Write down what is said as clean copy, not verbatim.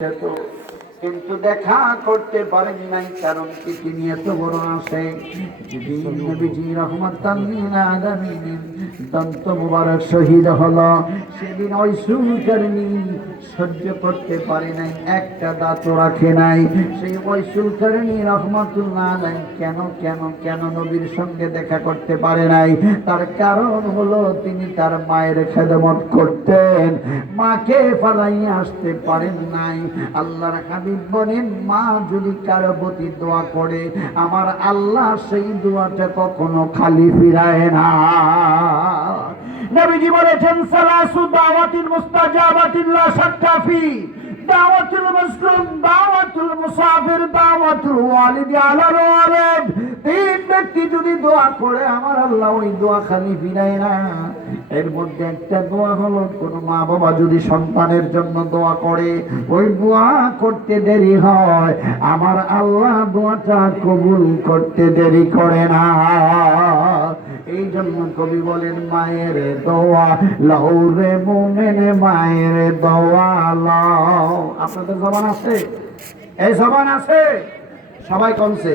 তো কিন্তু দেখা করতে পারেন নাই, কারণ কি তিনি এত বড় আসে যেদিন নবীজি রাহমাতাল লিল আলামিন দন্ত মুবারক শহীদ হলো, সেদিন ওই সুলকারনি সহ্য করতে পারে নাই, একটা দাঁতও রাখে নাই। সেই ওই সুলকারনি রাহমাতুল্লাহ আলাইহি কেন কেন কেন নবীর সঙ্গে দেখা করতে পারে নাই? তার কারণ হলো তিনি তার মায়ের খেদমত করতেন, মাকে ফালাইয়া আসতে পারেন নাই। আল্লাহর হাবিব বলেন, মা যদি কারো প্রতি দোয়া করে, আমার আল্লাহ সেই দোয়াটা কখনো খালি ফিরায় না। নবীজি বলেছেন, সালাসু দাওয়াতিন মুস্তাজাবাতিন লা শাক্কা ফি, দাওয়াতুল মাসলুম, দাওয়াতুল মুসাফির, দাওয়াতুল ওয়ালিদি আলাল ওয়ালিদ। তিন ব্যক্তি যদি দোয়া করে, আমার আল্লাহ ওই দোয়া খালি ফিরায় না। এর মধ্যে একটা দোয়া হলো, কোন মা বাবা যদি সন্তানের জন্য দোয়া করে, ওই দোয়া করতে দেরি হয়, আমার আল্লাহ দোয়াটা কবুল করতে দেরি করে না। এই জন্য কবি বলেন, মায়ের দোয়া লও রে মুমিন, মায়ের দোয়া লও। আপনাদের জবান আছে? এই জবান আছে? সবাই কমছে।